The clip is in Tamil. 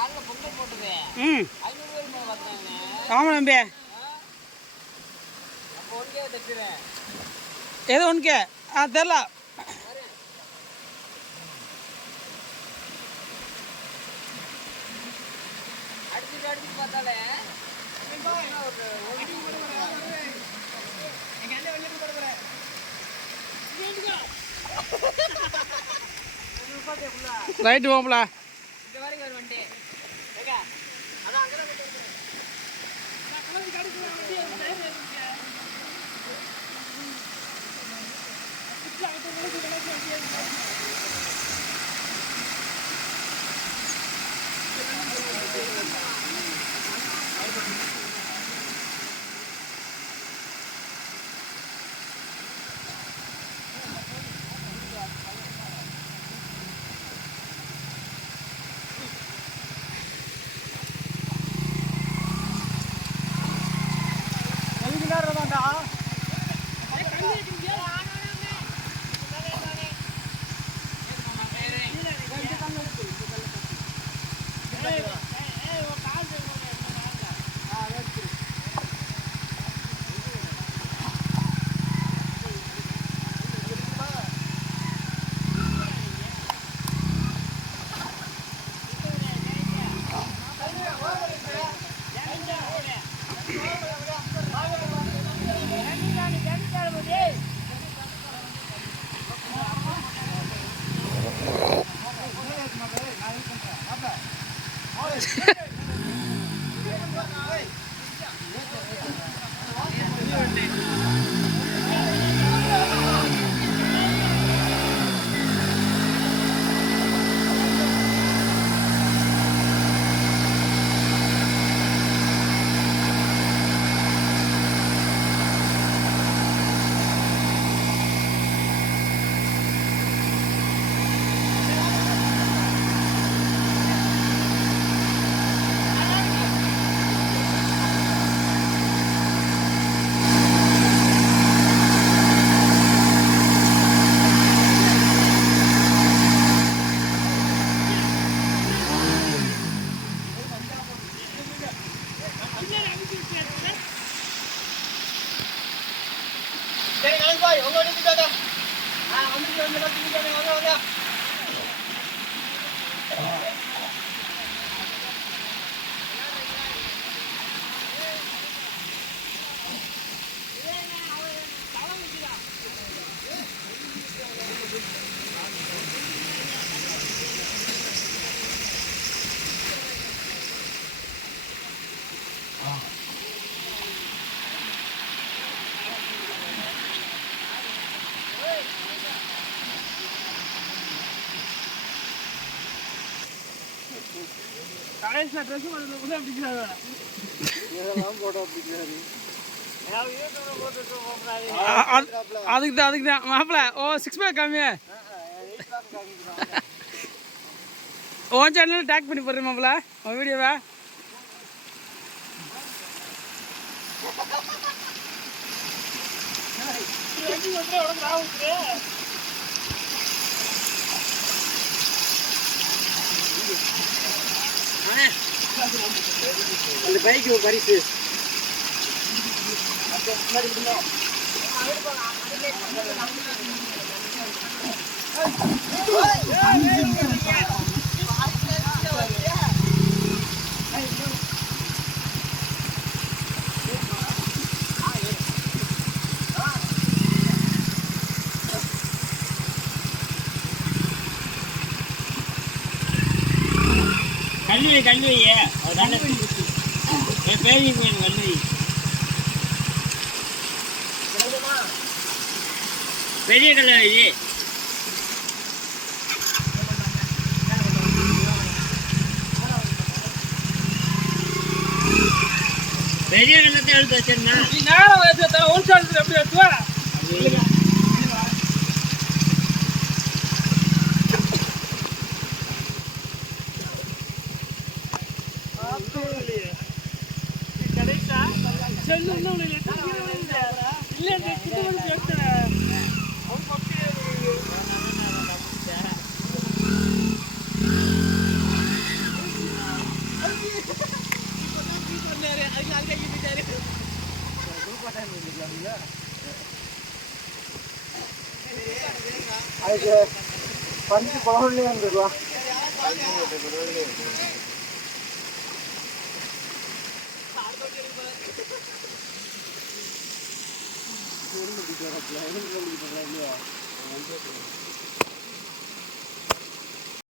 ம் ஆமாம் நம்பி எது ஒன்றுக்கே தெரில அடிச்சு பார்த்தாலே ரைட்டு போகல இந்த வரைக்கும் ஒரு வண்டி கடைசியில் ட்ரெஸ் பண்ண பிடிக்கிறாங்க போட்டோ பிடிக்கிறாரு அதுக்கு தான் மாப்பிள்ள ஓ 6 பேக் கம்மியா ஓன் சேனல் டேக் பண்ணி போடுறேன் மாப்பிள்ள உன் வீடியோவா அந்த பைக்கு பரிசு கல்வி பேரி கல்வி பெரிய கல்வி பெரிய கல்லத்தை எடுத்து வச்சிருந்தா நேரம் ஒரு சாலத்தில் எப்படி எடுத்துவா அதுக்கு பஞ்சு பவுன்லேயே வந்துடலாம். இல்லையா